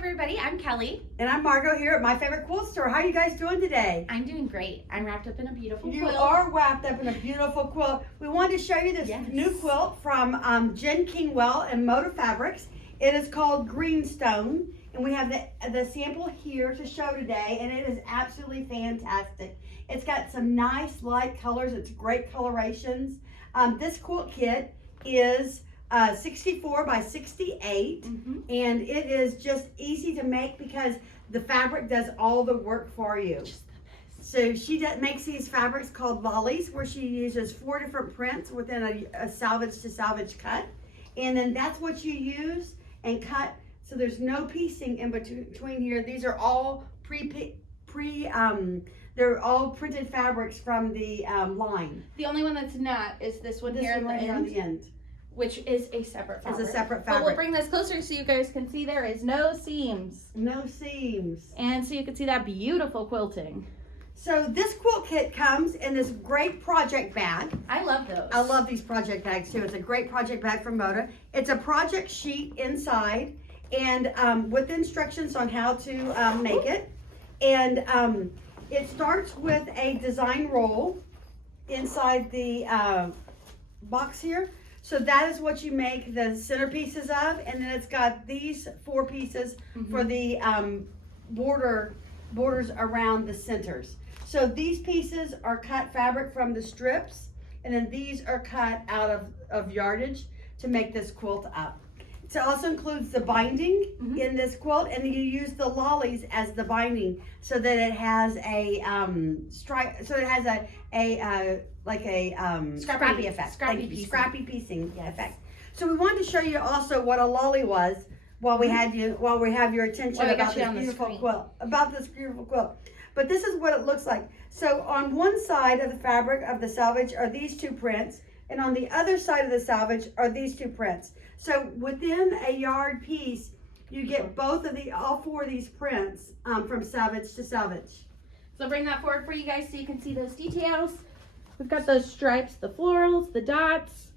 everybody, I'm Kelly. And I'm Margot here at My Favorite Quilt Store. How are you guys doing today? I'm doing great. I'm wrapped up in a beautiful You quilt. are wrapped up in a beautiful quilt. We wanted to show you this new quilt from Jen Kingwell and Moda Fabrics. It is called Greenstone, and we have the sample here to show today, and it is absolutely fantastic. It's got some nice light colors. It's great colorations. This quilt kit is 64 by 68, and it is just easy to make because the fabric does all the work for you. So she makes these fabrics called lollies, where she uses 4 different prints within a salvage to salvage cut, and then that's what you use and cut. So there's no piecing in between here. These are all they're all printed fabrics from the line. The only one that's not is this one here right here on the end, which is a separate fabric. It's a separate But fabric. we'll bring this closer so you guys can see there is no seams. No seams. And so you can see that beautiful quilting. So this quilt kit comes in this great project bag. I love those. I love these project bags too. It's a great project bag from Moda. It's a project sheet inside, and with instructions on how to make it. And it starts with a design roll inside the box here. So that is what you make the centerpieces of, and then it's got these 4 pieces for the borders around the centers. So these pieces are cut fabric from the strips, and then these are cut out of yardage to make this quilt up. It also includes the binding in this quilt, and you use the lollies as the binding so that it has a stripe, so it has a scrappy effect. Scrappy piecing effect. So we wanted to show you also what a lolly was while we have your attention about this beautiful quilt. But this is what it looks like. So on one side of the fabric of the salvage are these 2 prints, and on the other side of the salvage are these 2 prints. So within a yard piece, you get all 4 of these prints from salvage to salvage. So bring that forward for you guys so you can see those details. We've got those stripes, the florals, the dots,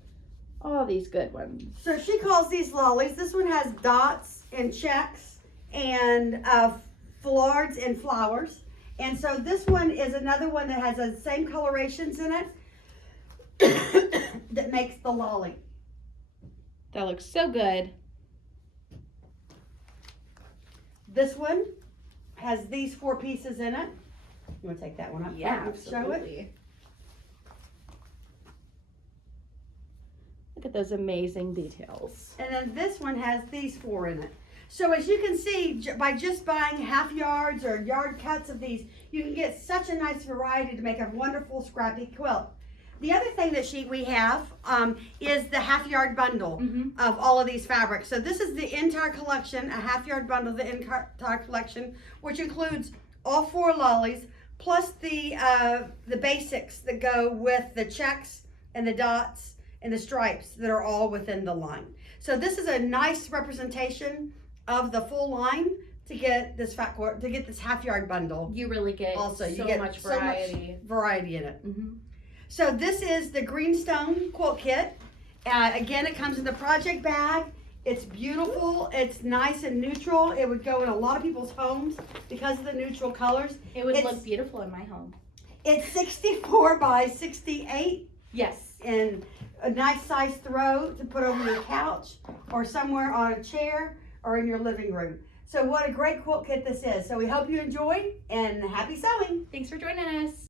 all these good ones. So she calls these lollies. This one has dots and checks and flards and flowers. And so this one is another one that has the same colorations in it that makes the lolly. That looks so good. This one has these 4 pieces in it. You want to take that one up? Yeah, show it. Look at those amazing details. And then this one has these 4 in it. So as you can see, by just buying half yards or yard cuts of these, you can get such a nice variety to make a wonderful scrappy quilt. The other thing that we have is the half yard bundle of all of these fabrics. So this is the entire collection, a half yard bundle of the entire collection, which includes all 4 lollies, plus the basics that go with the checks and the dots and the stripes that are all within the line. So this is a nice representation of the full line to get this half yard bundle. You really get You get much variety in it. So this is the Greenstone quilt kit. Again, it comes in the project bag. It's beautiful. It's nice and neutral. It would go in a lot of people's homes because of the neutral colors. It would look beautiful in my home. It's 64 by 68. Yes. And a nice size throw to put over your couch or somewhere on a chair or in your living room. So what a great quilt kit this is. So we hope you enjoy, and happy sewing. Thanks for joining us.